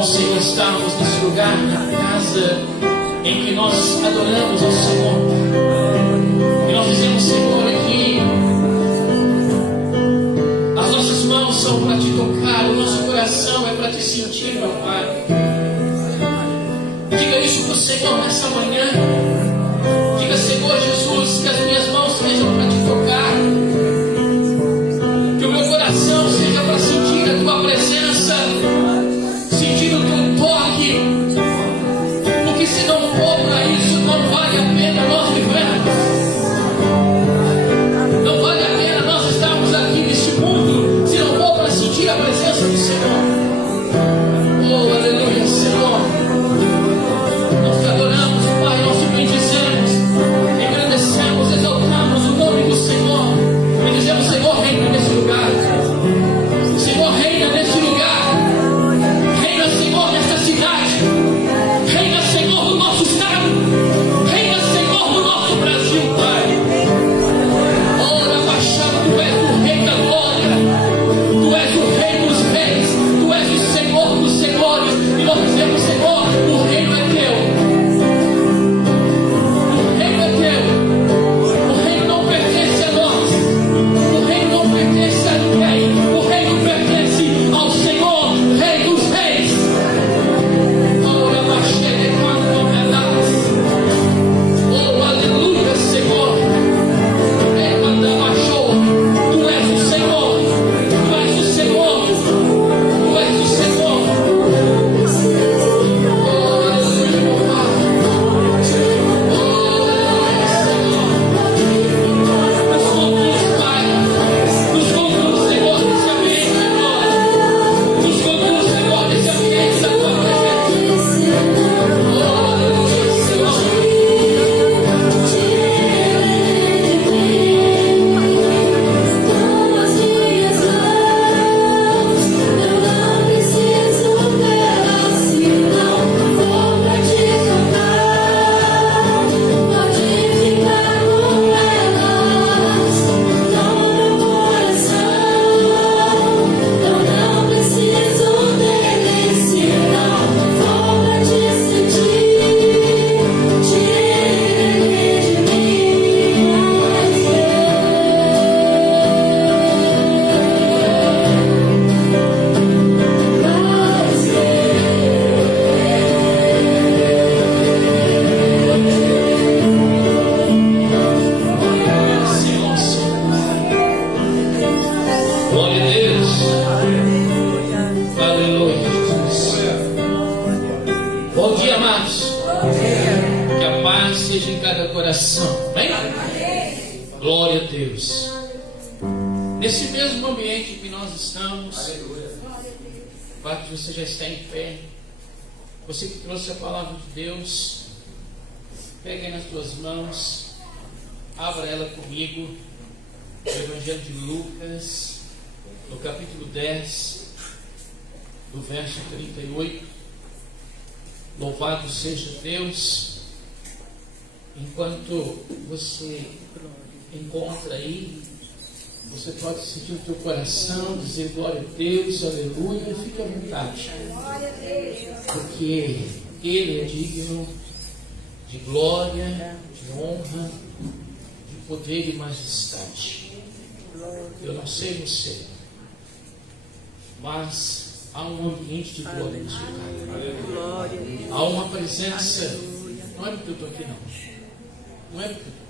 bom, Senhor, estarmos nesse lugar, na casa em que nós adoramos ao Senhor. E nós dizemos, Senhor, que as nossas mãos são para te tocar, o nosso coração é para te sentir, meu Pai. Diga isso para o Senhor nessa manhã. Diga, Senhor Jesus, que as minhas mãos sejam para te tocar, que o meu coração seja para sentir a tua presença, sentir o teu toque, porque se não for para isso, não vale a pena nós vivermos, não vale a pena nós estarmos aqui neste mundo, se não for para sentir a presença do Senhor. Oh, aleluia, Senhor. Nós te adoramos, Pai, nós te bendizemos, engrandecemos, exaltamos o nome do Senhor e dizemos, Senhor, reina nesse lugar. Senhor, reina nesse lugar. Reina, Senhor, nessa cidade. Reina, Senhor, no nosso estado. Reina, Senhor, no nosso Brasil, Pai. Ora, baixado, tu és o Rei da glória. Tu és o Rei dos reis. Tu és o Senhor dos senhores. E nós dizemos, Senhor, o reino é teu. O reino é teu. O reino não pertence a nós. O reino não pertence a ninguém. O reino pertence ao Senhor, Rei dos reis. Ora, baixede quando verdade. Oh, aleluia, Senhor. É quando baixou. Tu és o Senhor. Tu és o Senhor. Tu és o Senhor. Oh, aleluia, meu Pai. Oh, aleluia, Senhor. Nos conduz, Pai. Nos conduz, Senhor, nesse ambiente agora. Nos conduz, Senhor, nesse ambiente da tua presença. Oh, aleluia, Senhor. Senhor, Senhor. Glória a Deus. Aleluia, Jesus. Bom dia, amados. Que a paz seja em cada coração. Amém? Glória a Deus. Nesse mesmo ambiente que nós estamos, o fato de você já estar em pé, você que trouxe a palavra de Deus, pegue aí nas tuas mãos, abra ela comigo, no Evangelho de Lucas, no capítulo 10, do verso 38. Louvado seja Deus. Enquanto você encontra aí, você pode sentir o teu coração, dizer glória a Deus, aleluia, fique à vontade, porque Ele é digno de glória, de honra, de poder e majestade. Eu não sei você, mas há um ambiente de glória nesse lugar. Há uma presença. Não é porque eu estou aqui, não. Não é porque eu estou.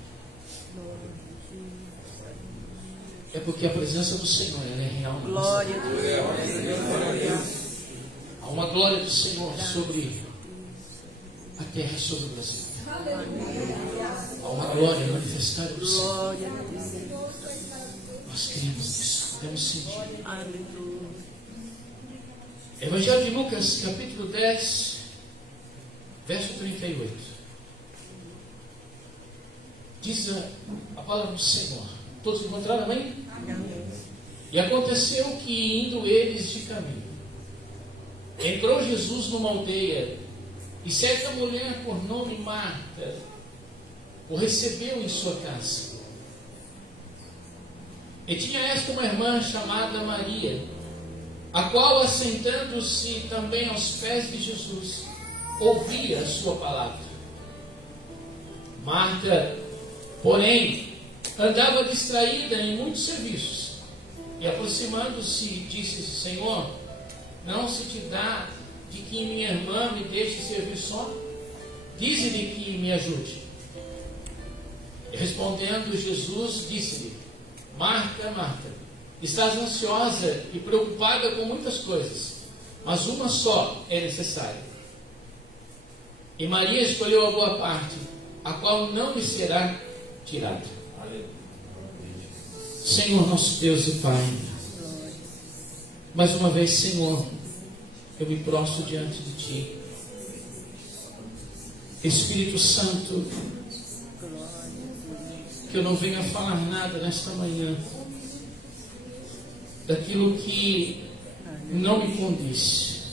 É porque a presença do Senhor, ela é real. Glória a Deus. Há uma glória do Senhor sobre a terra e sobre o Brasil. Há uma glória manifestada do Senhor. Nós cremos nisso, podemos sentir. Evangelho de Lucas, capítulo 10, verso 38. Diz a palavra do Senhor. Todos encontraram, amém? E aconteceu que, indo eles de caminho, entrou Jesus numa aldeia, e certa mulher, por nome Marta, o recebeu em sua casa. E tinha esta uma irmã chamada Maria, a qual, assentando-se também aos pés de Jesus, ouvia a sua palavra. Marta, porém, andava distraída em muitos serviços, e aproximando-se, disse: Senhor, não se te dá de que minha irmã me deixe servir só? Dize-lhe que me ajude. Respondendo Jesus, disse-lhe: Marta, Marta, estás ansiosa e preocupada com muitas coisas, mas uma só é necessária. E Maria escolheu a boa parte, a qual não lhe será tirada. Senhor nosso Deus e Pai, mais uma vez, Senhor, eu me prostro diante de Ti. Espírito Santo, que eu não venha falar nada nesta manhã daquilo que não me condiz,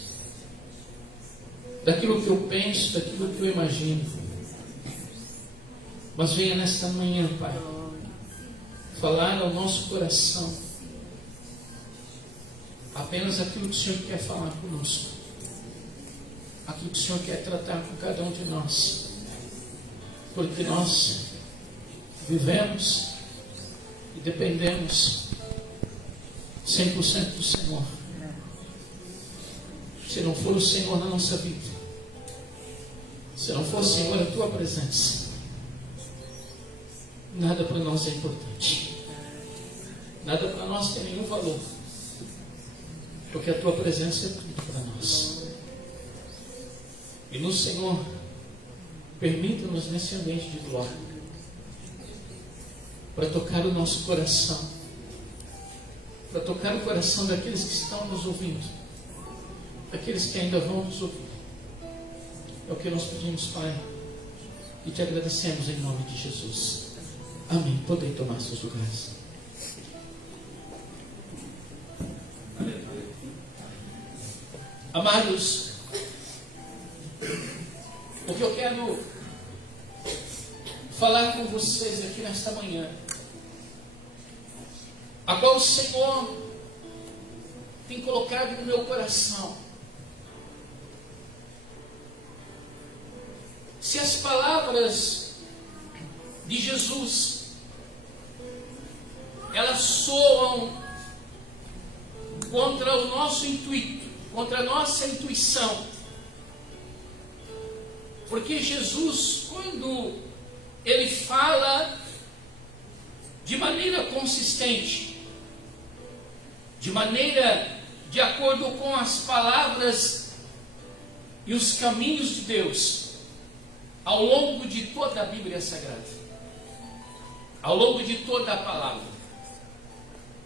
daquilo que eu penso, daquilo que eu imagino, mas venha nesta manhã, Pai, falar ao nosso coração apenas aquilo que o Senhor quer falar conosco, aquilo que o Senhor quer tratar com cada um de nós, porque nós vivemos e dependemos 100% do Senhor. Se não for o Senhor na nossa vida, se não for o Senhor a Tua presença, nada para nós é importante, nada para nós tem nenhum valor, porque a Tua presença é tudo para nós. E no Senhor, permita-nos nesse ambiente de glória, para tocar o nosso coração, para tocar o coração daqueles que estão nos ouvindo, daqueles que ainda vão nos ouvir. É o que nós pedimos, Pai, e te agradecemos em nome de Jesus. Amém. Podem tomar seus lugares. Amados, o que eu quero falar com vocês aqui nesta manhã, a qual o Senhor tem colocado no meu coração. Se as palavras de Jesus, elas soam contra o nosso intuito, contra a nossa intuição, porque Jesus, quando Ele fala de maneira consistente, de maneira de acordo com as palavras e os caminhos de Deus, ao longo de toda a Bíblia Sagrada, ao longo de toda a palavra.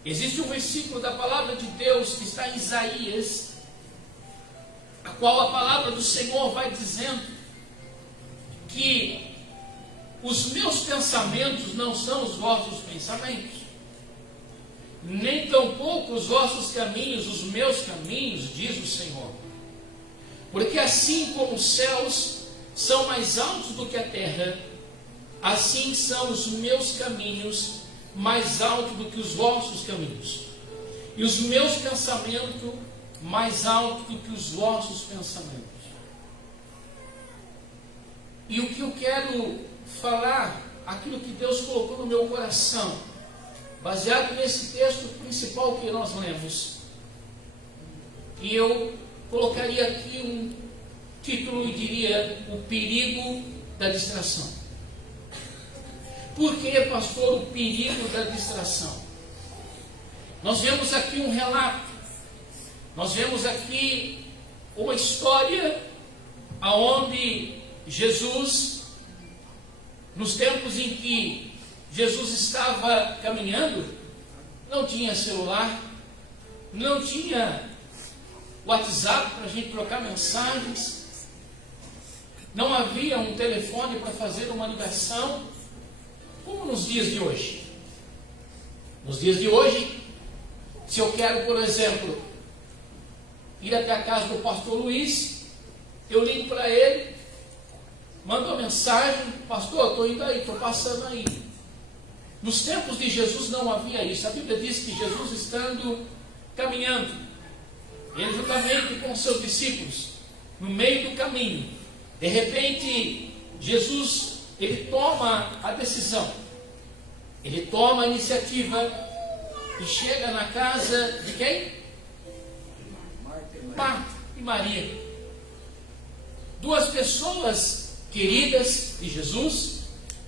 Existe um versículo da palavra de Deus que está em Isaías, a qual a palavra do Senhor vai dizendo que os meus pensamentos não são os vossos pensamentos, nem tampouco os vossos caminhos, os meus caminhos, diz o Senhor. Porque assim como os céus são mais altos do que a terra, assim são os meus caminhos mais altos do que os vossos caminhos, e os meus pensamentos mais altos do que os vossos pensamentos. E o que eu quero falar, aquilo que Deus colocou no meu coração, baseado nesse texto principal que nós lemos, e eu colocaria aqui um título e diria: o perigo da distração. Por que, pastor, o perigo da distração? Nós vemos aqui um relato, nós vemos aqui uma história aonde Jesus, nos tempos em que Jesus estava caminhando, não tinha celular, não tinha WhatsApp para a gente trocar mensagens, não havia um telefone para fazer uma ligação, como nos dias de hoje. Nos dias de hoje, se eu quero, por exemplo, ir até a casa do pastor Luiz, eu ligo para ele, mando uma mensagem: pastor, estou indo aí, estou passando aí. Nos tempos de Jesus não havia isso. A Bíblia diz que Jesus, estando caminhando, ele juntamente com seus discípulos, no meio do caminho, de repente, Jesus, ele toma a decisão, ele toma a iniciativa e chega na casa de quem? Marta e Maria. Duas pessoas queridas de Jesus,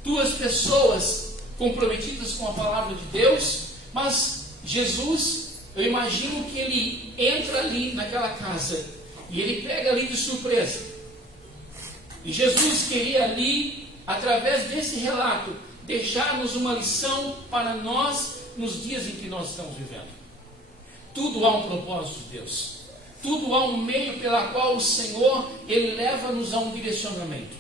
duas pessoas comprometidas com a palavra de Deus, mas Jesus, eu imagino que ele entra ali naquela casa e ele pega ali de surpresa. E Jesus queria ali, através desse relato, deixar-nos uma lição para nós nos dias em que nós estamos vivendo. Tudo há um propósito de Deus. Tudo há um meio pela qual o Senhor, ele leva-nos a um direcionamento.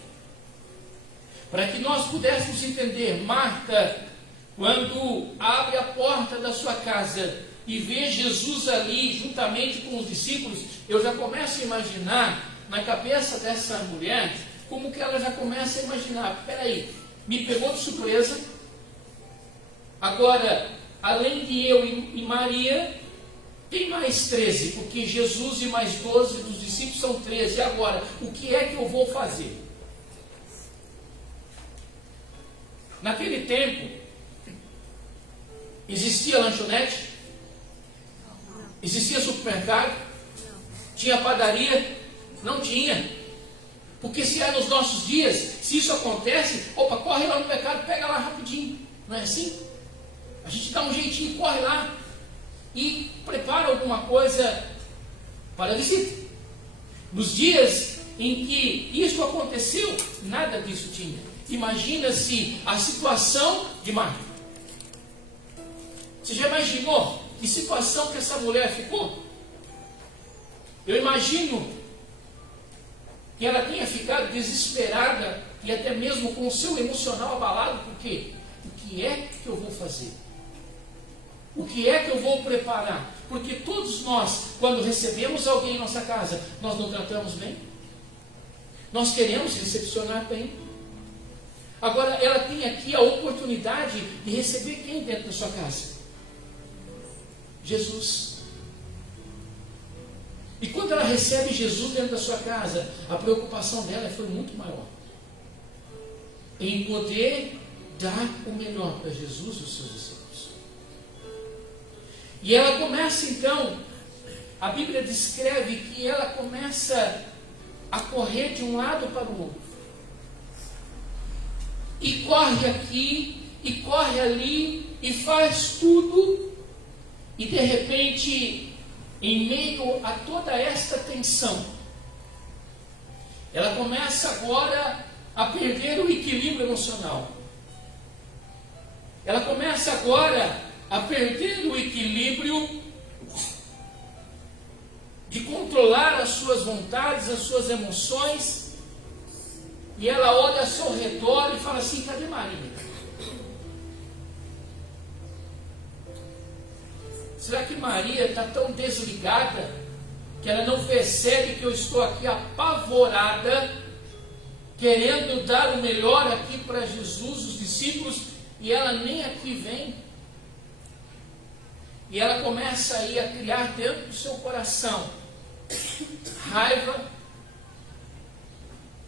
Para que nós pudéssemos entender, Marta, quando abre a porta da sua casa e vê Jesus ali juntamente com os discípulos, eu já começo a imaginar na cabeça dessa mulher, como que ela já começa a imaginar, peraí, me pegou de surpresa, agora, além de eu e Maria, tem mais 13, porque Jesus e mais 12 dos discípulos são 13, e agora, o que é que eu vou fazer? Naquele tempo, existia lanchonete? Existia supermercado? Tinha padaria? Não tinha. Porque se é nos nossos dias, se isso acontece, opa, corre lá no mercado, pega lá rapidinho. Não é assim? A gente dá um jeitinho, corre lá e prepara alguma coisa para a visita. Nos dias em que isso aconteceu, nada disso tinha. Imagina-se a situação de Marta. Você já imaginou que situação que essa mulher ficou? Eu imagino que ela tenha ficado desesperada e até mesmo com o seu emocional abalado, porque o que é que eu vou fazer? O que é que eu vou preparar? Porque todos nós, quando recebemos alguém em nossa casa, nós não tratamos bem. Nós queremos recepcionar bem. Agora, ela tem aqui a oportunidade de receber quem dentro da sua casa? Jesus. E quando ela recebe Jesus dentro da sua casa, a preocupação dela foi muito maior. Em poder dar o melhor para Jesus e os seus discípulos. E ela começa então, a Bíblia descreve que ela começa a correr de um lado para o outro. E corre aqui, e corre ali, e faz tudo. E de repente, em meio a toda esta tensão, ela começa agora a perder o equilíbrio emocional. Ela começa agora a perder o equilíbrio de controlar as suas vontades, as suas emoções. E ela olha ao seu redor e fala assim: cadê Maria? Será que Maria está tão desligada que ela não percebe que eu estou aqui apavorada, querendo dar o melhor aqui para Jesus, os discípulos, e ela nem aqui vem? E ela começa aí a criar dentro do seu coração raiva,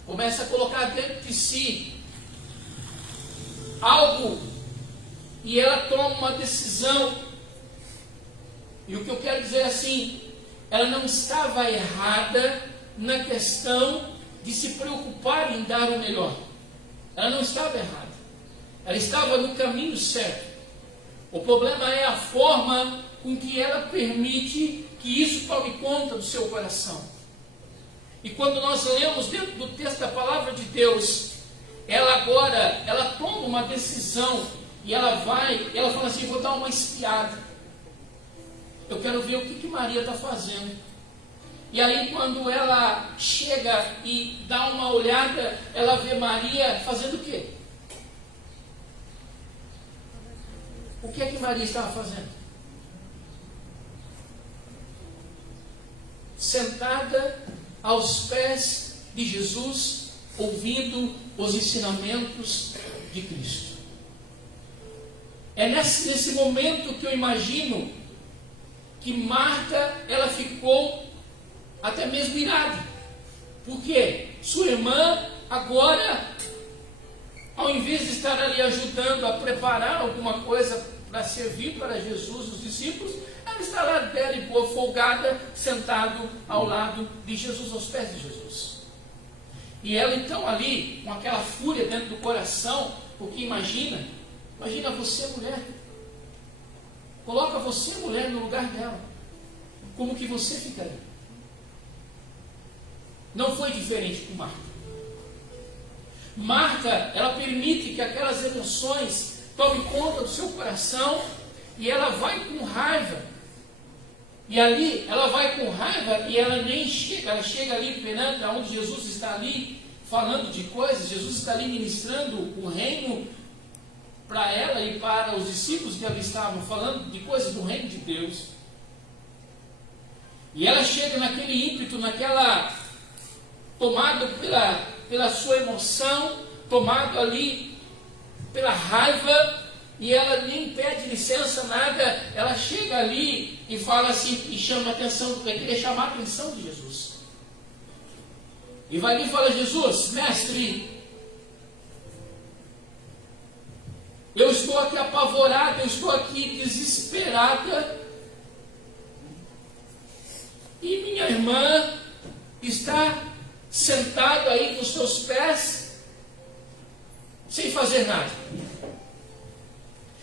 começa a colocar dentro de si algo, e ela toma uma decisão. E o que eu quero dizer é assim, ela não estava errada na questão de se preocupar em dar o melhor. Ela não estava errada. Ela estava no caminho certo. O problema é a forma com que ela permite que isso tome conta do seu coração. E quando nós lemos dentro do texto da palavra de Deus, ela toma uma decisão e ela fala assim: vou dar uma espiada. Eu quero ver o que Maria está fazendo. E aí quando ela chega e dá uma olhada, ela vê Maria fazendo o quê? O que é que Maria estava fazendo? Sentada aos pés de Jesus, ouvindo os ensinamentos de Cristo. É nesse momento que eu imagino que Marta, ela ficou até mesmo irada. Por quê? Sua irmã agora, ao invés de estar ali ajudando a preparar alguma coisa para servir para Jesus, os discípulos, ela está lá dela e boa, folgada, sentado ao lado de Jesus, aos pés de Jesus. E ela então ali, com aquela fúria dentro do coração, porque imagina você, mulher. Coloca você, mulher, no lugar dela. Como que você ficaria? Não foi diferente com Marta. Marta, ela permite que aquelas emoções tomem conta do seu coração e ela vai com raiva. E ali, ela vai com raiva e ela nem chega, ela chega ali perante onde Jesus está ali falando de coisas, Jesus está ali ministrando o reino para ela e para os discípulos que ali estavam, falando de coisas do reino de Deus. E ela chega naquele ímpeto, naquela tomado pela sua emoção, tomado ali pela raiva, e ela nem pede licença, nada, ela chega ali e fala assim, e chama a atenção, vai querer chamar a atenção de Jesus. E vai ali e fala: Jesus, mestre, eu estou aqui apavorada, eu estou aqui desesperada, e minha irmã está sentada aí com os seus pés, sem fazer nada.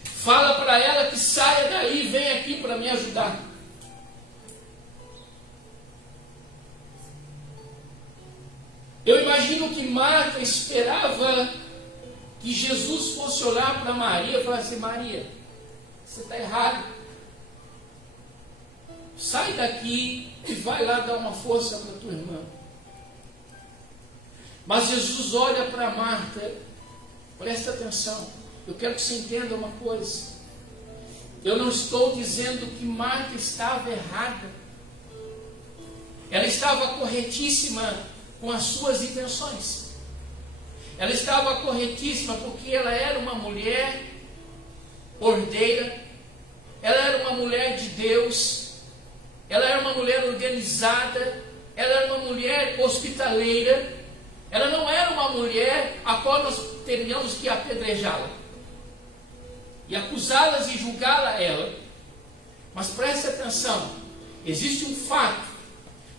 Fala para ela que saia daí e vem aqui para me ajudar. Eu imagino que Marta esperava que Jesus fosse olhar para Maria e falar assim: Maria, você está errado. Sai daqui e vai lá dar uma força para tua irmã. Mas Jesus olha para Marta, presta atenção, eu quero que você entenda uma coisa. Eu não estou dizendo que Marta estava errada. Ela estava corretíssima com as suas intenções. Ela estava corretíssima porque ela era uma mulher ordeira, ela era uma mulher de Deus, ela era uma mulher organizada, ela era uma mulher hospitaleira, ela não era uma mulher a qual nós teríamos que apedrejá-la e acusá-las e julgá-la ela. Mas preste atenção, existe um fato,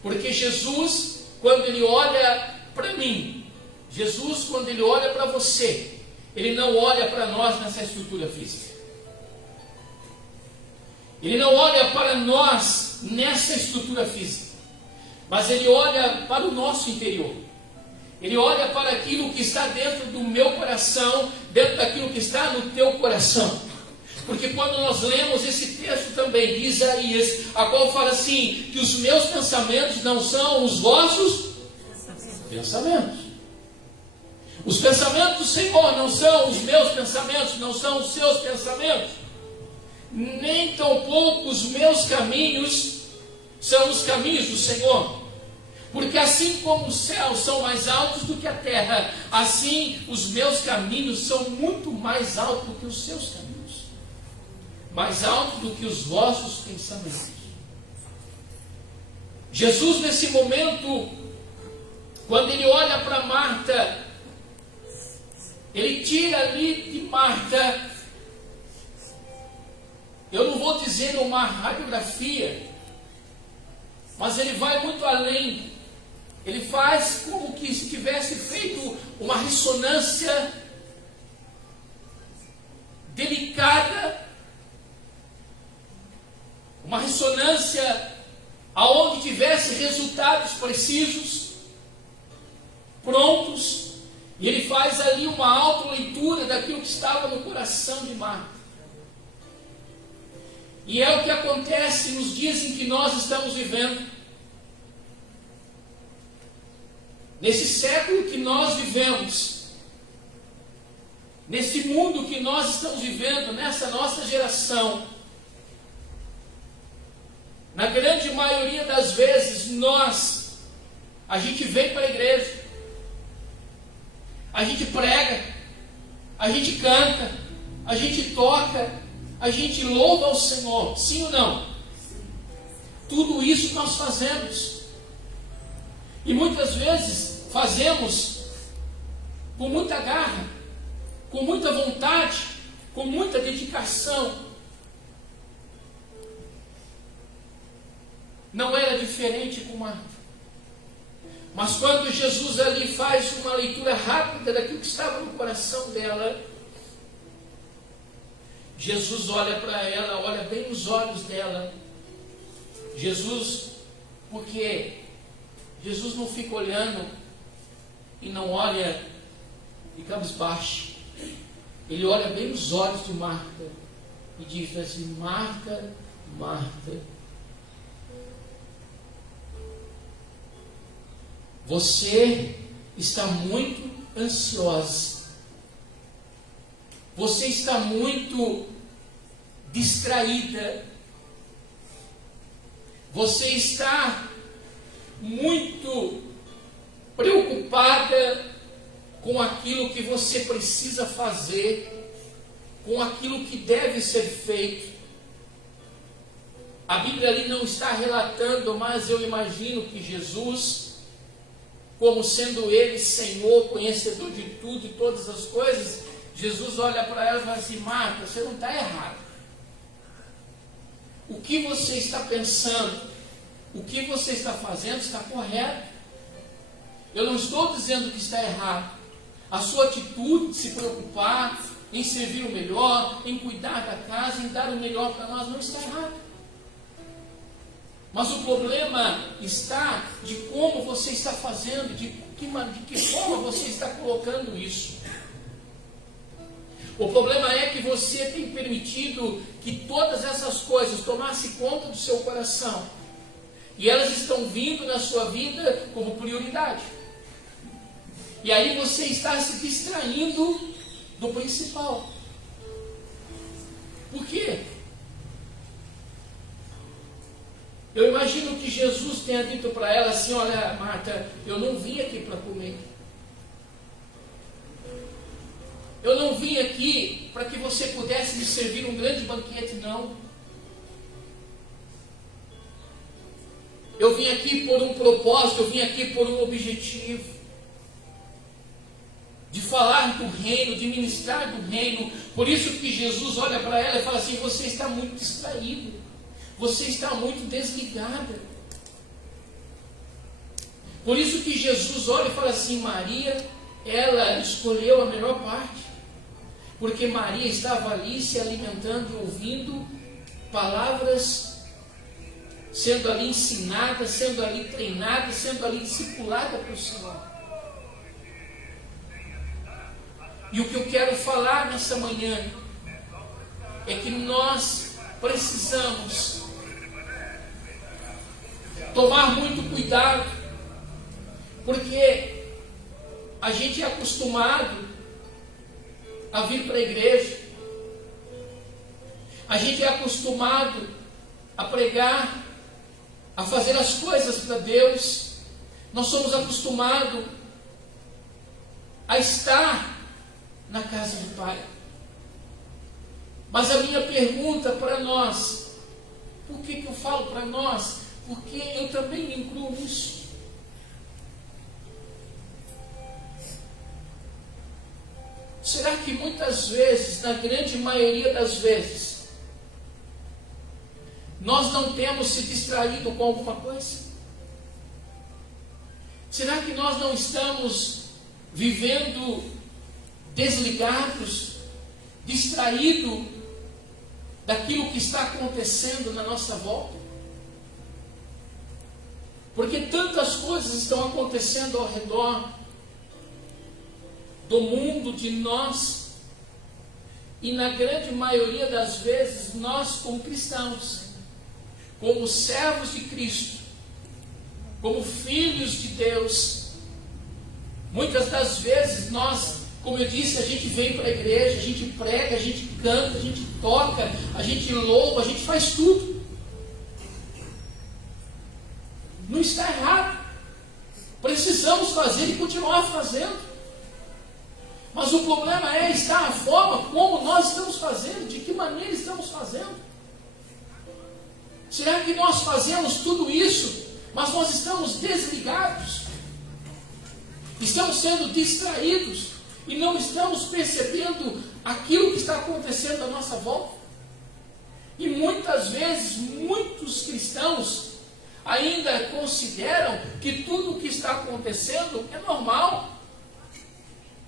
porque Jesus, quando Ele olha para mim, Jesus, quando Ele olha para você, Ele não olha para nós nessa estrutura física. Ele não olha para nós nessa estrutura física, mas Ele olha para o nosso interior. Ele olha para aquilo que está dentro do meu coração, dentro daquilo que está no teu coração. Porque quando nós lemos esse texto também de Isaías, a qual fala assim, que os meus pensamentos não são os vossos pensamentos. Os pensamentos do Senhor não são os meus pensamentos, não são os seus pensamentos. Nem tampouco os meus caminhos são os caminhos do Senhor. Porque assim como os céus são mais altos do que a terra, assim os meus caminhos são muito mais altos do que os seus caminhos. Mais altos do que os vossos pensamentos. Jesus, nesse momento, quando Ele olha para Marta, Ele tira ali de Marta, eu não vou dizer uma radiografia, mas Ele vai muito além. Ele faz como que se tivesse feito uma ressonância delicada, uma ressonância aonde tivesse resultados precisos, prontos, e Ele faz ali uma autoleitura daquilo que estava no coração de Marta. E é o que acontece nos dias em que nós estamos vivendo. Nesse século que nós vivemos, nesse mundo que nós estamos vivendo, nessa nossa geração, na grande maioria das vezes a gente vem para a igreja, a gente prega, a gente canta, a gente toca, a gente louva ao Senhor, sim ou não? Tudo isso nós fazemos. E muitas vezes fazemos com muita garra, com muita vontade, com muita dedicação. Não era diferente com Marta. Mas quando Jesus ali faz uma leitura rápida daquilo que estava no coração dela, Jesus olha para ela, olha bem nos olhos dela. Porque Jesus não fica olhando e não olha de cabisbaixo. Ele olha bem nos olhos de Marta e diz assim: Marta, Marta, você está muito ansiosa. Você está muito distraída. Você está muito preocupada com aquilo que você precisa fazer, com aquilo que deve ser feito. A Bíblia ali não está relatando, mas eu imagino que Jesus, como sendo Ele Senhor, conhecedor de tudo e todas as coisas, Jesus olha para ela e fala assim: Marta, você não está errado. O que você está pensando, o que você está fazendo está correto. Eu não estou dizendo que está errado. A sua atitude de se preocupar em servir o melhor, em cuidar da casa, em dar o melhor para nós, não está errado. Mas o problema está de como você está fazendo, de que forma você está colocando isso. O problema é que você tem permitido que todas essas coisas tomassem conta do seu coração. E elas estão vindo na sua vida como prioridade. E aí você está se distraindo do principal. Por quê? Eu imagino que Jesus tenha dito para ela assim: olha, Marta, eu não vim aqui para comer. Eu não vim aqui para que você pudesse me servir um grande banquete, não. Eu vim aqui por um propósito, eu vim aqui por um objetivo. De falar do reino, de ministrar do reino. Por isso que Jesus olha para ela e fala assim: você está muito distraído. Você está muito desligada. Por isso que Jesus olha e fala assim: Maria, ela escolheu a melhor parte. Porque Maria estava ali se alimentando e ouvindo palavras, sendo ali ensinada, sendo ali treinada, sendo ali discipulada pelo Senhor. E o que eu quero falar nessa manhã é que nós precisamos tomar muito cuidado, porque a gente é acostumado a vir para a igreja, a gente é acostumado a pregar, a fazer as coisas para Deus, nós somos acostumados a estar na casa do Pai. Mas a minha pergunta para nós, por que eu falo para nós? Porque eu também me incluo nisso. Será que muitas vezes, na grande maioria das vezes, nós não temos se distraído com alguma coisa? Será que nós não estamos vivendo desligados, distraídos daquilo que está acontecendo na nossa volta? Porque tantas coisas estão acontecendo ao redor do mundo, de nós, e na grande maioria das vezes, nós como cristãos, como servos de Cristo, como filhos de Deus, muitas das vezes nós, como eu disse, a gente vem para a igreja, a gente prega, a gente canta, a gente toca, a gente louva, a gente faz tudo. Não está errado. Precisamos fazer e continuar fazendo. Mas o problema está a forma como nós estamos fazendo, de que maneira estamos fazendo. Será que nós fazemos tudo isso, mas nós estamos desligados Estamos sendo distraídos e não estamos percebendo aquilo que está acontecendo à nossa volta. E muitas vezes, muitos cristãos ainda consideram que tudo o que está acontecendo é normal.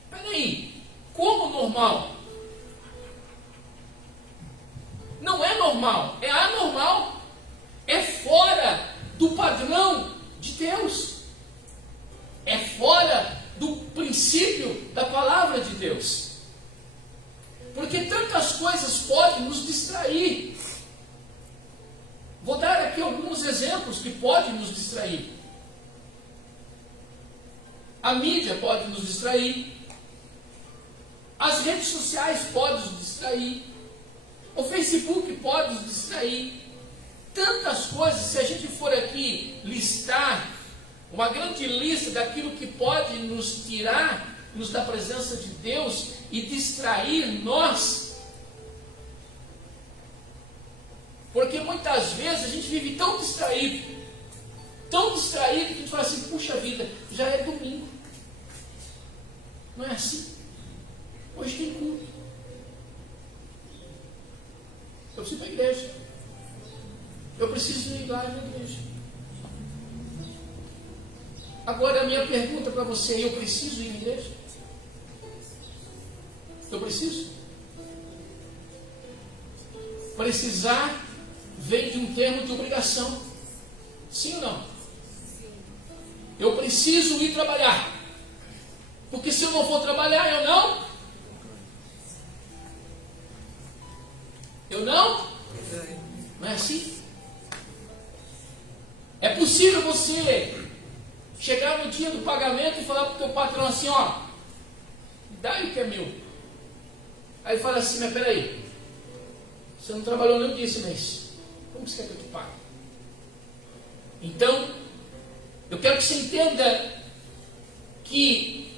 Peraí, como normal? Não é normal, é anormal. É fora do padrão de Deus. É fora do princípio da palavra de Deus. Porque tantas coisas podem nos distrair. Vou dar aqui alguns exemplos que podem nos distrair. A mídia pode nos distrair. As redes sociais podem nos distrair. O Facebook pode nos distrair. Tantas coisas, se a gente for aqui listar uma grande lista daquilo que pode nos tirar-nos da presença de Deus e distrair nós. Porque muitas vezes a gente vive tão distraído, que a gente fala assim, puxa vida, já é domingo. Não é assim? Hoje tem culto. Eu preciso ir para a igreja. Eu preciso ir lá na igreja. Agora a minha pergunta para você, eu preciso ir na igreja? Eu preciso? Precisar vem de um termo de obrigação. Sim ou não? Eu preciso ir trabalhar. Porque se eu não for trabalhar, eu não? Não é assim? É possível você chegar no dia do pagamento e falar para o teu patrão assim, ó, dá aí que é meu. Aí ele fala assim, mas peraí, você não trabalhou nem um dia esse mês. Como você quer que eu te pague? Então, eu quero que você entenda que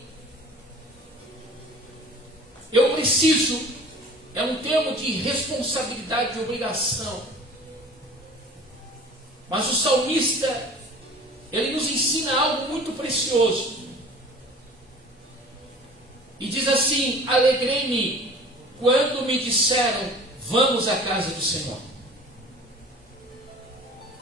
eu preciso é um termo de responsabilidade, de obrigação. Mas o salmista, ele nos ensina algo muito precioso. E diz assim, alegrei-me quando me disseram, vamos à casa do Senhor.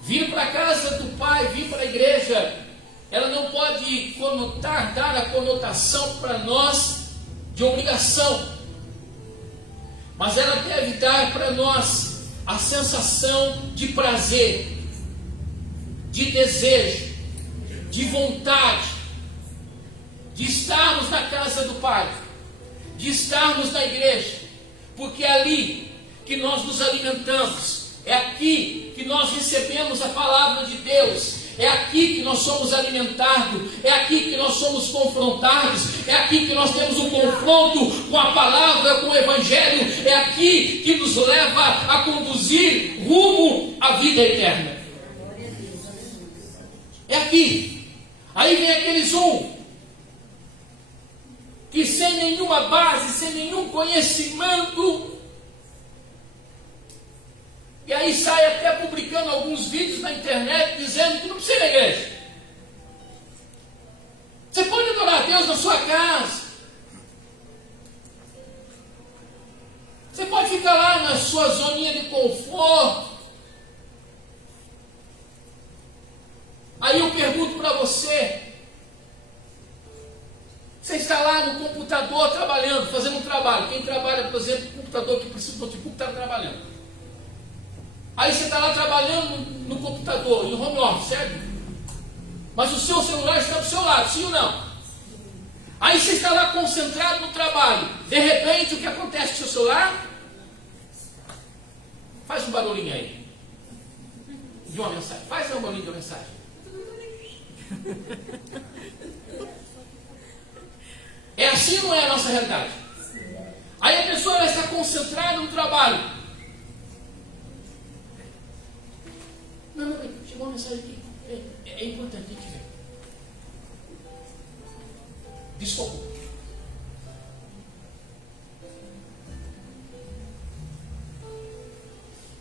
Vir para a casa do Pai, vir para a igreja, ela não pode conotar, dar a conotação para nós de obrigação. Mas ela deve dar para nós a sensação de prazer, de desejo, de vontade, de estarmos na casa do Pai, de estarmos na igreja, porque é ali que nós nos alimentamos, é aqui que nós recebemos a palavra de Deus, é aqui que nós somos alimentados, é aqui que nós somos confrontados, é aqui que nós temos um confronto com a palavra, com o Evangelho, é aqui que nos leva a conduzir rumo à vida eterna. É aqui. Aí vem aqueles que sem nenhuma base, sem nenhum conhecimento, e aí sai até publicando alguns vídeos na internet dizendo que não precisa ir à igreja. Você pode adorar a Deus na sua casa. Você pode ficar lá na sua zoninha de conforto. Aí eu pergunto para você, você está lá no computador trabalhando, fazendo um trabalho. Quem trabalha, por exemplo, no computador que precisa de notebook, está trabalhando. Aí você está lá trabalhando no computador, em home office, certo? Mas o seu celular está do seu lado, sim ou não? Aí você está lá concentrado no trabalho. De repente, o que acontece com o seu celular? Faz um barulhinho aí. De uma mensagem. Faz um barulhinho de uma mensagem. É assim ou não é a nossa realidade? Aí a pessoa está concentrada no trabalho. Não, chegou uma mensagem aqui. É importante, tem que ver. Desculpa.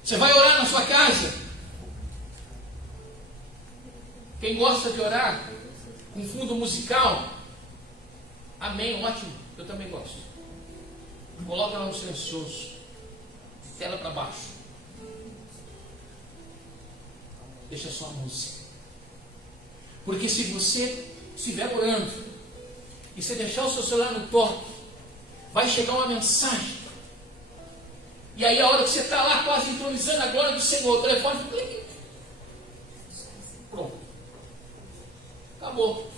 Você vai orar na sua casa. Quem gosta de orar com fundo musical, Amém, ótimo. Eu também gosto. Coloca ela no silencioso. Tela para baixo. Deixa só a música. Porque se você estiver orando e você deixar o seu celular no toque, vai chegar uma mensagem. E aí a hora que você está lá quase entronizando a glória do Senhor, o telefone clica. Pronto. Acabou.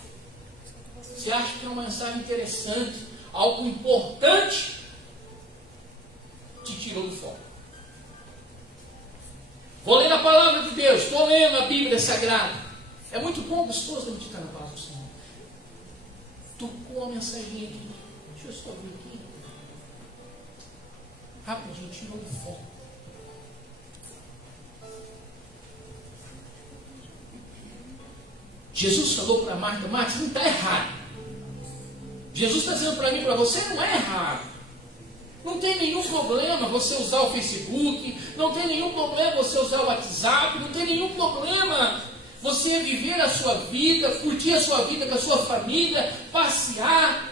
Você acha que é uma mensagem interessante, algo importante, te tirou do foco. Vou ler a palavra de Deus, estou lendo a Bíblia Sagrada. É muito bom, gostoso meditar na palavra do Senhor. Tocou a mensagem aqui. Deixa eu só ver aqui. Rapidinho, tirou do foco. Jesus falou para Marta: Marta, não está errado. Jesus está dizendo para mim e para você, não é errado. Não tem nenhum problema você usar o Facebook, não tem nenhum problema você usar o WhatsApp, não tem nenhum problema você viver a sua vida, curtir a sua vida com a sua família, passear.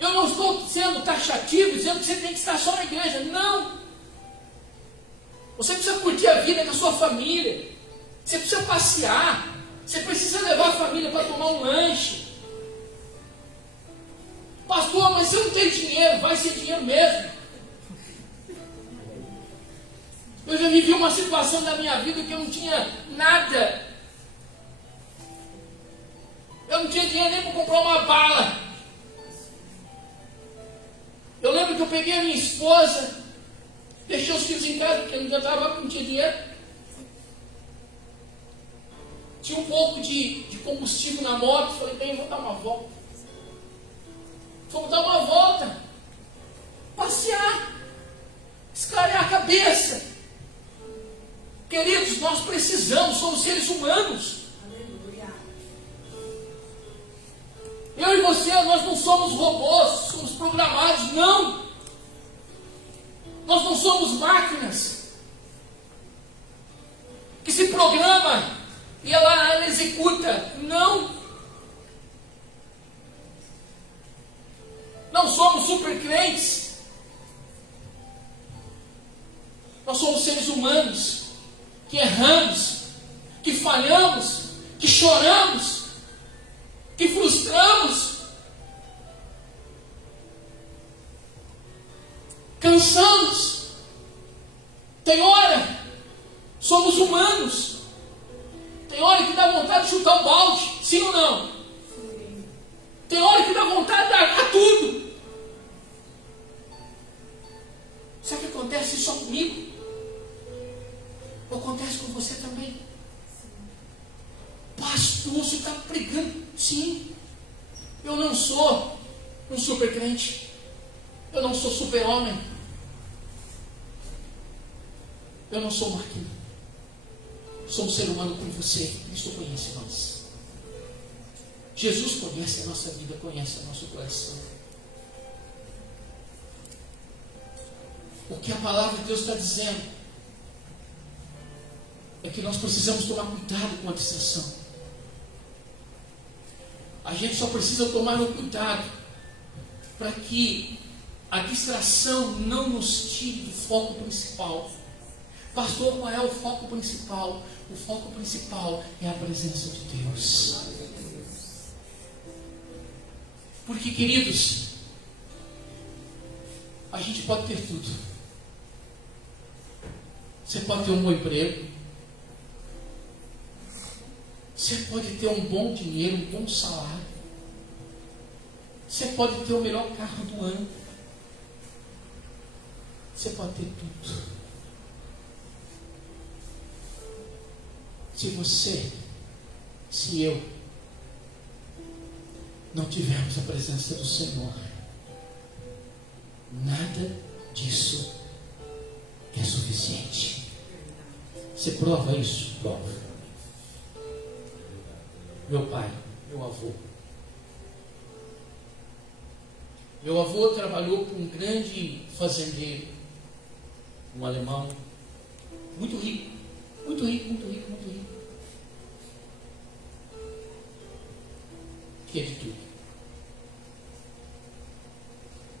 Eu não estou sendo taxativo, dizendo que você tem que estar só na igreja. Não. Você precisa curtir a vida com a sua família. Você precisa passear. Você precisa levar a família para tomar um lanche. Pastor, mas você não tem dinheiro. Vai ser dinheiro mesmo. Eu já vivi uma situação da minha vida que eu não tinha nada. Eu não tinha dinheiro nem para comprar uma bala. Eu lembro que eu peguei a minha esposa, deixei os filhos em casa, porque não tinha dinheiro. Tinha um pouco de combustível na moto, falei, bem, vou dar uma volta. Vamos dar uma volta. Passear. Esclarear a cabeça. Queridos, nós precisamos, somos seres humanos. Eu e você, nós não somos robôs, somos programados, não. Nós não somos máquinas que se programa e ela executa. Não. Não somos super crentes. Nós somos seres humanos que erramos, que falhamos, que choramos, que frustramos, cansamos. Tem hora, somos humanos. Tem hora que dá vontade de chutar o balde, sim ou não? Sim. Tem hora que dá vontade de largar tudo. Sabe o que acontece só comigo? Acontece com você também. Pastor, você está pregando? Sim. Eu não sou um super crente. Eu não sou super homem. Eu não sou máquina. Sou um ser humano como você. Cristo conhece nós. Jesus conhece a nossa vida, conhece o nosso coração. O que a palavra de Deus está dizendo é que nós precisamos tomar cuidado com a distração. A gente só precisa tomar um cuidado para que a distração não nos tire do foco principal. Pastor, qual é o foco principal? O foco principal é a presença de Deus. Porque, queridos, a gente pode ter tudo. Você pode ter um bom emprego. Você pode ter um bom dinheiro, um bom salário. Você pode ter o melhor carro do ano. Você pode ter tudo. Se eu não tivermos a presença do Senhor, nada disso é suficiente. Você prova isso? Prova. Meu pai, meu avô. Meu avô trabalhou com um grande fazendeiro, um alemão, muito rico, muito rico, muito rico, muito rico. que é de tudo.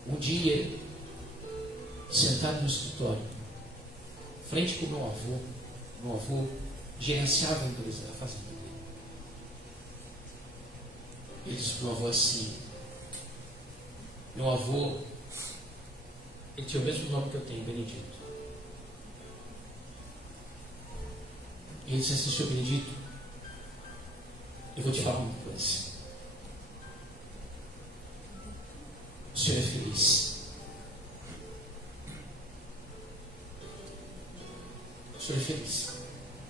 Um dia, sentado no escritório, frente com meu avô gerenciava a empresa da fazenda dele. Ele disse para o meu avô assim, meu avô, ele tinha o mesmo nome que eu tenho, Benedito. E ele disse assim, senhor Benedito, eu vou te falar uma coisa. O senhor é feliz. O senhor é feliz.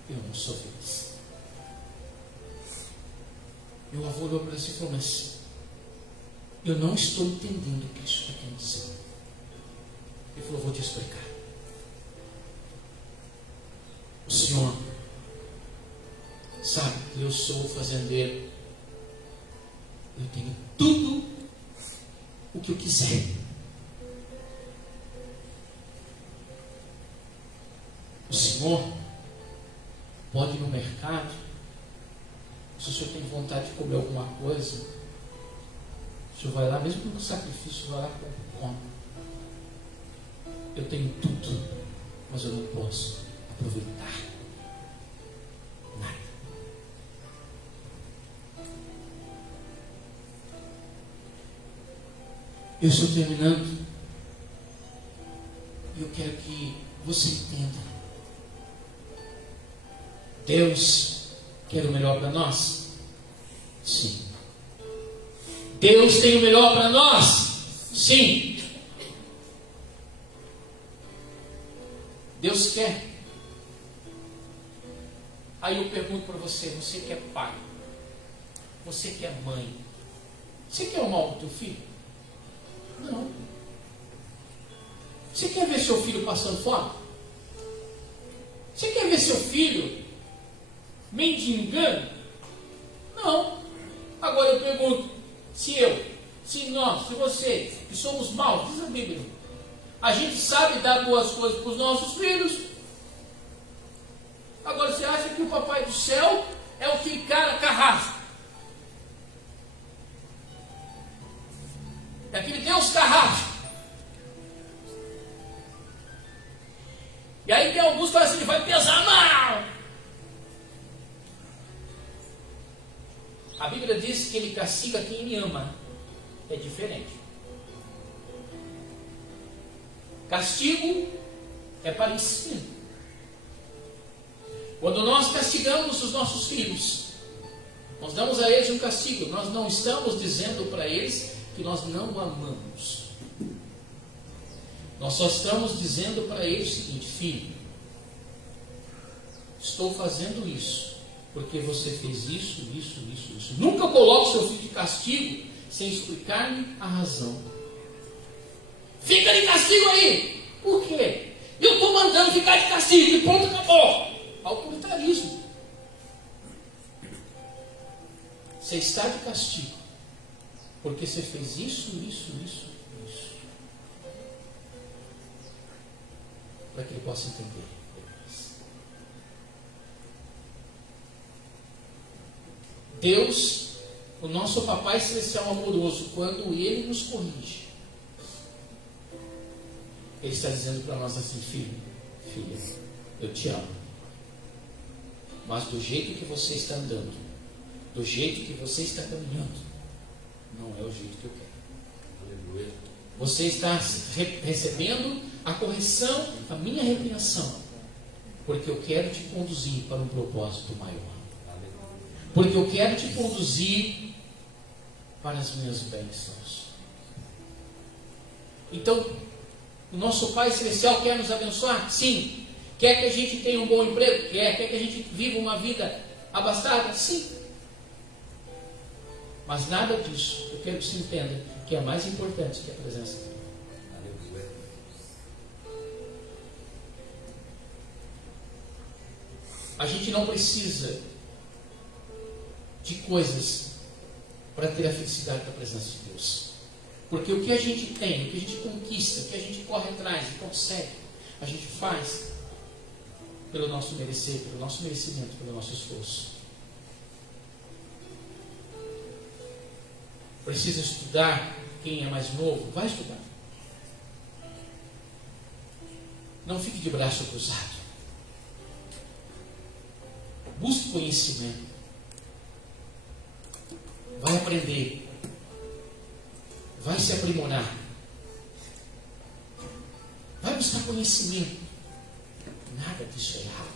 Eu não sou feliz. Meu avô olhou para ele e falou, mas eu não estou entendendo o que isso está querendo dizer. Ele falou, vou te explicar. O senhor sabe que eu sou fazendeiro. Eu tenho tudo o que eu quiser. O senhor pode ir no mercado, se o senhor tem vontade de comer alguma coisa, o senhor vai lá, mesmo com sacrifício, vai lá e come. Eu tenho tudo, mas eu não posso aproveitar nada. Eu estou terminando e eu quero que você entenda. Deus quer o melhor para nós? Sim. Deus tem o melhor para nós? Sim. Deus quer. Aí eu pergunto para você, você que é pai, você que é mãe, você quer o mal do teu filho? Não. Você quer ver seu filho passando fome? Você quer ver seu filho mendigando? Não. Agora eu pergunto, se nós, se você, que somos maus, diz a Bíblia, a gente sabe dar boas coisas para os nossos filhos. Agora você acha que o papai do céu é o que cara carrasco? É aquele Deus carrasco. E aí tem alguns que falam assim, vai pesar mal. A Bíblia diz que ele castiga quem ele ama. É diferente. Castigo é para ensino. Quando nós castigamos os nossos filhos, nós damos a eles um castigo. Nós não estamos dizendo para eles que nós não amamos. Nós só estamos dizendo para eles o seguinte, filho, estou fazendo isso porque você fez isso. Nunca coloque seu filho de castigo sem explicar-lhe a razão. Fica de castigo aí. Por quê? Eu estou mandando ficar de castigo e ponto, acabou. Autoritarismo. Você está de castigo porque você fez isso. Para que ele possa entender. Deus, o nosso Papai Celestial amoroso, quando Ele nos corrige, Ele está dizendo para nós assim, filha, eu te amo. Mas do jeito que você está andando, do jeito que você está caminhando, não é o jeito que eu quero. Aleluia. Você está recebendo a correção, a minha repreensão, porque eu quero te conduzir para um propósito maior. Porque eu quero te conduzir para as minhas bênçãos. Então, o nosso Pai Celestial quer nos abençoar? Sim. Quer que a gente tenha um bom emprego? Quer que a gente viva uma vida abastada? Sim. Mas nada disso, eu quero que você entenda, que é mais importante que a presença dele. A gente não precisa de coisas para ter a felicidade da presença de Deus. Porque o que a gente tem, o que a gente conquista, o que a gente corre atrás e consegue, a gente faz pelo nosso merecer, pelo nosso merecimento, pelo nosso esforço. precisa estudar, quem é mais novo, vai estudar. Não fique de braço cruzado. Busque conhecimento. Vai aprender. Vai se aprimorar. Vai buscar conhecimento. Nada disso é errado.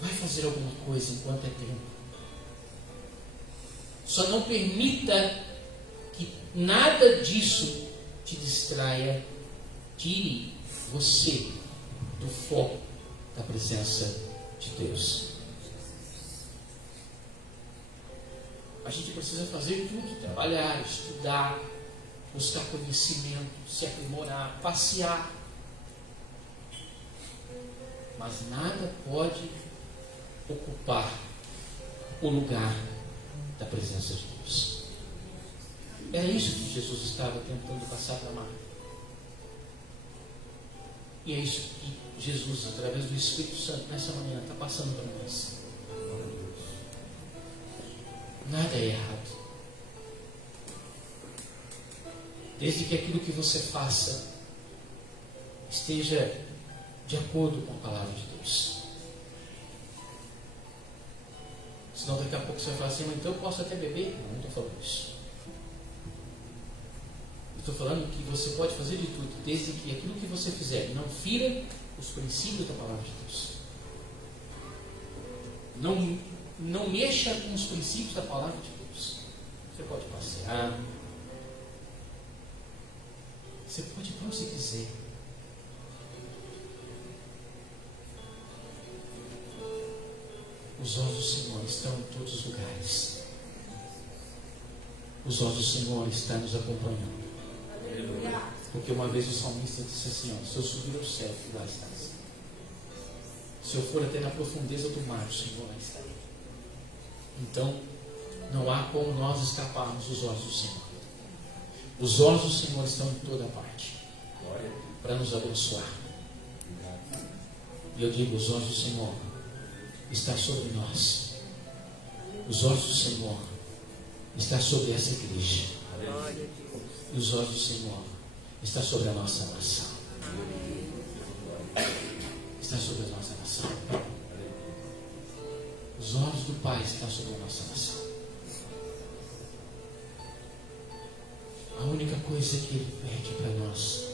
Vai fazer alguma coisa enquanto é tempo. Só não permita que nada disso te distraia, tire você do foco da presença de Deus. A gente precisa fazer tudo, trabalhar, estudar, buscar conhecimento, se aprimorar, passear. Mas nada pode ocupar o lugar da presença de Deus. É isso que Jesus estava tentando passar para Marta. E é isso que Jesus, através do Espírito Santo, nessa manhã, está passando para nós. Nada é errado. Desde que aquilo que você faça esteja de acordo com a palavra de Deus. Senão daqui a pouco você vai falar assim, mas então eu posso até beber? Não estou falando isso. Estou falando que você pode fazer de tudo, desde que aquilo que você fizer não fira os princípios da palavra de Deus. Não mexa com os princípios da palavra de Deus. Você pode passear. Você pode ir para onde você quiser. Os olhos do Senhor estão em todos os lugares. Os olhos do Senhor estão nos acompanhando. Porque uma vez o salmista disse assim, ó, se eu subir ao céu, lá estás. Se eu for até na profundeza do mar, o Senhor lá está. Então, não há como nós escaparmos dos olhos do Senhor. Os olhos do Senhor estão em toda parte para nos abençoar. E eu digo, os olhos do Senhor estão sobre nós. Os olhos do Senhor estão sobre essa igreja. E os olhos do Senhor estão sobre a nossa nação. Está sobre a nossa nação. Os olhos do Pai estão sobre a nossa nação. A única coisa que Ele pede para nós,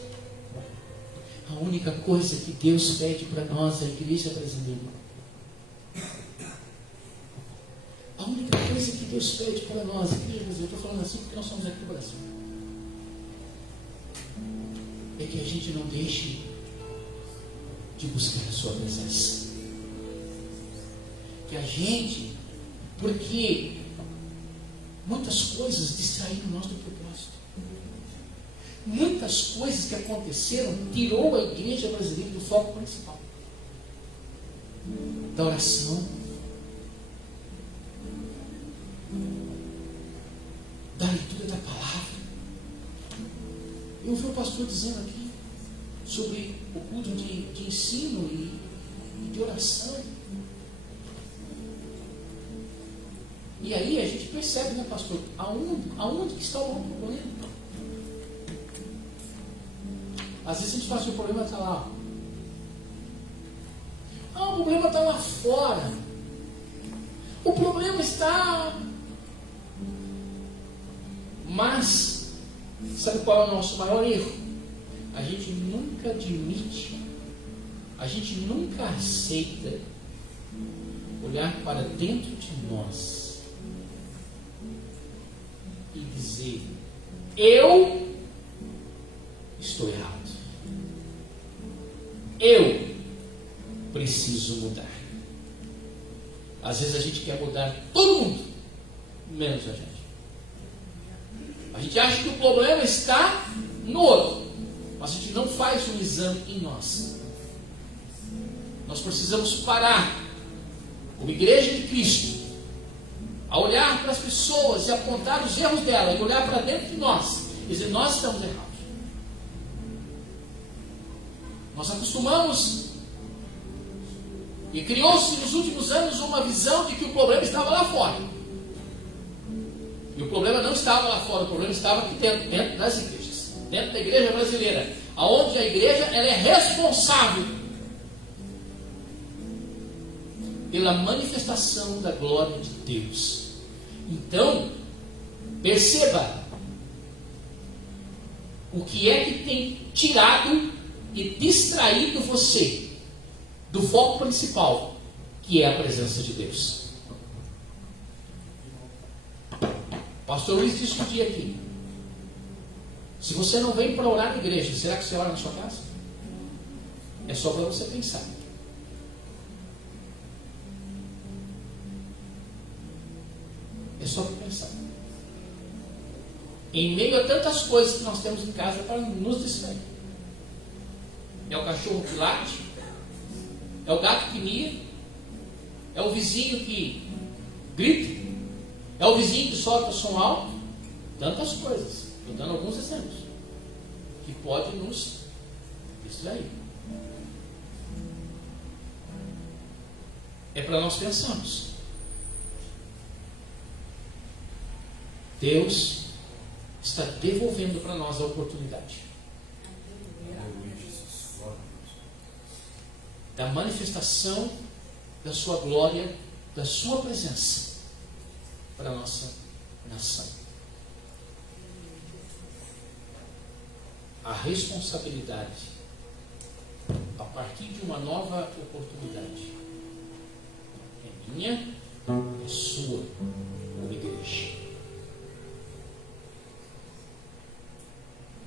a única coisa que Deus pede para nós, a igreja brasileira, a única coisa que Deus pede para nós, igreja brasileira, eu estou falando assim porque nós somos aqui no Brasil, é que a gente não deixe de buscar a sua presença. Que a gente, porque muitas coisas distraíram nós do propósito. Muitas coisas que aconteceram tirou a igreja brasileira do foco principal. Da oração. Da leitura da palavra. Eu ouvi o pastor dizendo aqui sobre o culto de ensino e de oração. E aí a gente percebe, né, pastor, aonde que está o maior problema? Às vezes a gente fala que o problema está lá. O problema está lá fora. O problema está... Mas, sabe qual é o nosso maior erro? A gente nunca admite, a gente nunca aceita olhar para dentro de nós e dizer, eu estou errado. Eu preciso mudar. Às vezes a gente quer mudar todo mundo, menos a gente. A gente acha que o problema está no outro, mas a gente não faz um exame em nós. Nós precisamos parar, como igreja de Cristo, a olhar para as pessoas e apontar os erros delas, e olhar para dentro de nós e dizer, nós estamos errados. Nós acostumamos E criou-se nos últimos anos uma visão de que o problema estava lá fora. E o problema não estava lá fora, o problema estava aqui dentro das igrejas. Dentro da igreja brasileira, onde a igreja ela é responsável pela manifestação da glória de Deus. Então, perceba o que é que tem tirado e distraído você do foco principal, que é a presença de Deus. O pastor Luiz disse um dia aqui: se você não vem para orar na igreja, será que você ora na sua casa? É só para você pensar. É só para pensar. Em meio a tantas coisas que nós temos em casa para nos distrair. É o cachorro que late, é o gato que mia, é o vizinho que grita, é o vizinho que solta som alto. Tantas coisas. Estou dando alguns exemplos que podem nos distrair. É para nós pensarmos. Deus está devolvendo para nós a oportunidade da manifestação da sua glória, da sua presença para a nossa nação. A responsabilidade a partir de uma nova oportunidade é minha, é sua, como igreja.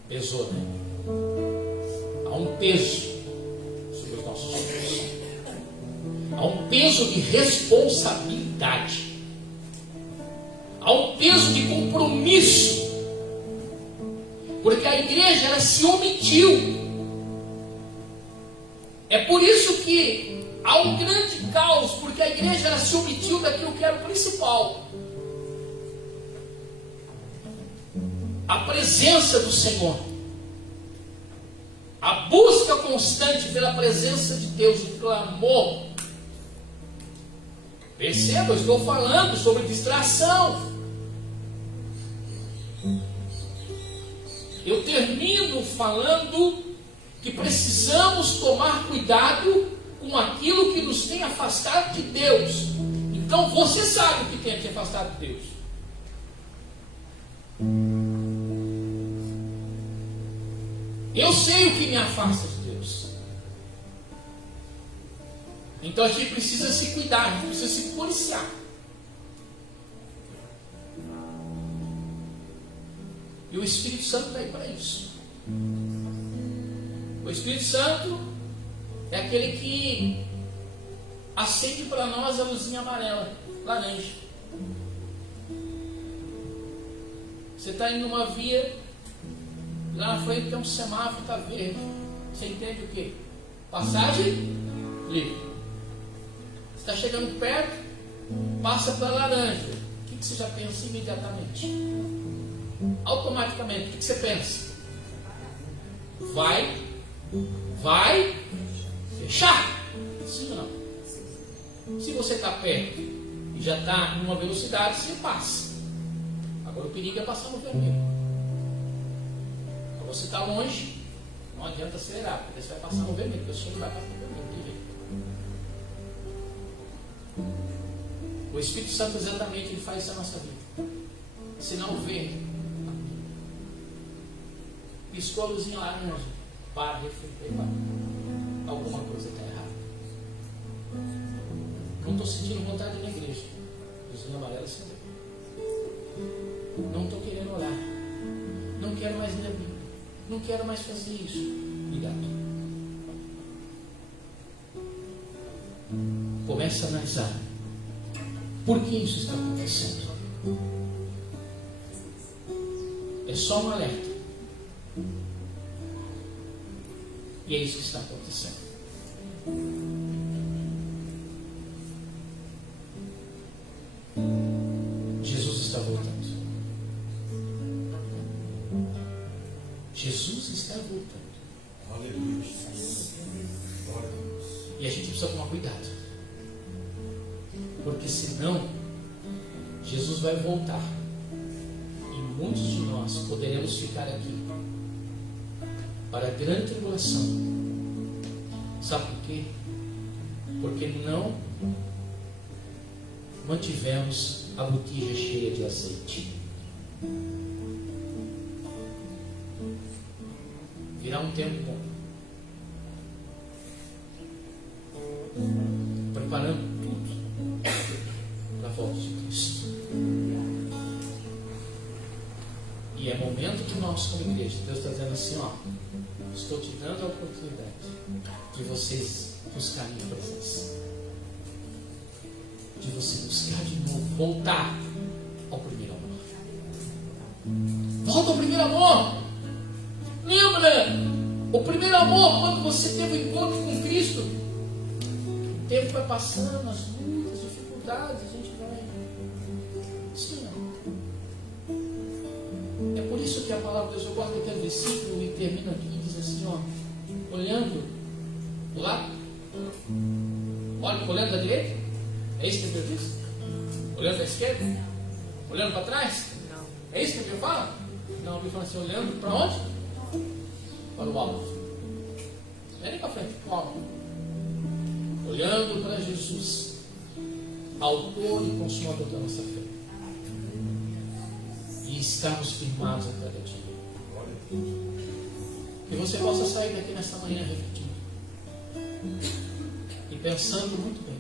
Pesou, né? Há um peso sobre os nossos ombros. Há um peso de responsabilidade. Há um peso de compromisso. Porque a igreja, ela se omitiu. É por isso que há um grande caos, porque a igreja, ela se omitiu daquilo que era o principal. A presença do Senhor, a busca constante pela presença de Deus, o clamor. Perceba, eu estou falando sobre distração. Eu termino falando que precisamos tomar cuidado com aquilo que nos tem afastado de Deus. Então você sabe o que tem te afastado de Deus. Eu sei o que me afasta de Deus. Então a gente precisa se cuidar, a gente precisa se policiar. E o Espírito Santo está aí para isso. O Espírito Santo é aquele que acende para nós a luzinha amarela, laranja. Você está indo numa via, lá na frente tem um semáforo, está verde. Você entende o quê? Passagem livre. Você está chegando perto, passa para a laranja. O que você já pensa imediatamente? Automaticamente, o que você pensa? Vai fechar? Sim ou não? Se você está perto e já está em uma velocidade, você passa. Agora o perigo é passar no vermelho. Você está longe, não adianta acelerar, porque você vai passar no vermelho, porque o senhor vai passar no vermelho, não tem jeito. O Espírito Santo exatamente ele faz isso na nossa vida. Sinal verde, piscou a luzinha laranja, para, refletir, para. Alguma coisa está errada. Não estou sentindo vontade de ir na igreja. Luzinha amarela se não estou querendo orar. Não quero mais ler a Bíblia. Não quero mais fazer isso. Obrigado. Comece a analisar. Por que isso está acontecendo? É só um alerta. E é isso que está acontecendo. Jesus está voltando. Jesus está voltando. Aleluia. E a gente precisa tomar cuidado. Porque senão, Jesus vai voltar. E muitos de nós poderemos ficar aqui para a grande tribulação. Sabe por quê? Porque não mantivemos a botija cheia de azeite. Virá um tempo bom, preparando tudo para a volta de Cristo. E é momento que nós, como igreja, Deus está dizendo assim: ó, estou te dando a oportunidade de vocês buscarem a presença, de você buscar de novo, voltar ao primeiro amor. Volta ao primeiro amor. Lembra o primeiro amor, quando você teve o encontro com Cristo. O tempo vai passando, as lutas, as dificuldades, a gente vai. Sim, é por isso que a palavra de Deus, eu gosto daquele versículo e termina aqui e diz assim, ó, olhando do lado, olhando da direita, é isso que Deus diz? Olhando da esquerda? Olhando para trás? É isso que Deus fala? Não, ele fala assim, olhando para onde? Para o alto. Não é nem para frente, para o alto. Olhando para Jesus, autor e consumador da nossa fé. E estamos firmados a cada dia. Que você possa sair daqui nessa manhã refletindo e pensando muito bem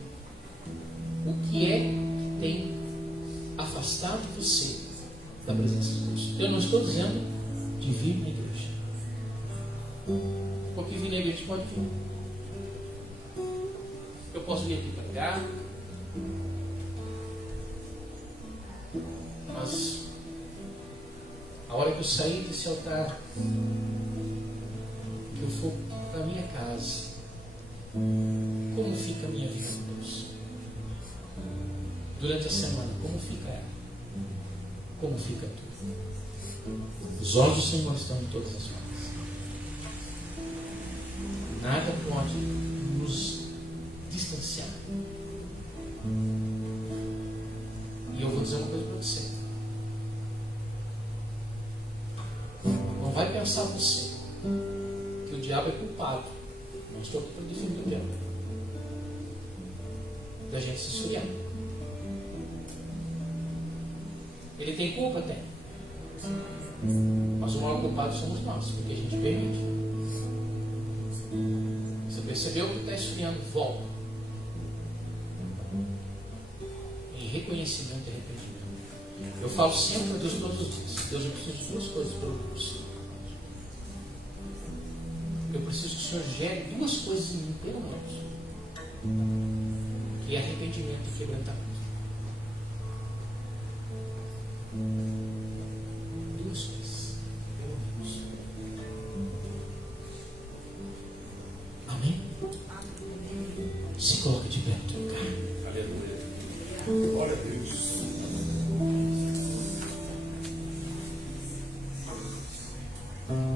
o que é que tem afastado você da presença de Deus. Eu não estou dizendo de vir na igreja, porque vir na igreja pode vir. Eu posso vir aqui pregar, mas a hora que eu sair desse altar, que eu for para a minha casa, como fica a minha vida com Deus? Durante a semana, como fica ela? Como fica tudo? Os olhos do Senhor estão em todas as partes. Nada pode nos distanciar. E eu vou dizer uma coisa para você. Não vai pensar você que o diabo é culpado. Não estou aqui para defender o diabo. Da gente se esfriar. Ele tem culpa? Tem. Mas o maior culpado somos nós, porque a gente permite. Você percebeu que está esfriando? Volta. Em reconhecimento e arrependimento. Eu falo sempre a Deus todos os dias. Deus, eu preciso de duas coisas para o curso. Eu preciso que o Senhor gere duas coisas em mim, pelo menos. Que é arrependimento e quebrantamento. Duas coisas, pelo menos. Amém? Se coloque de pé no teu lugar. Aleluia. Glória a Deus.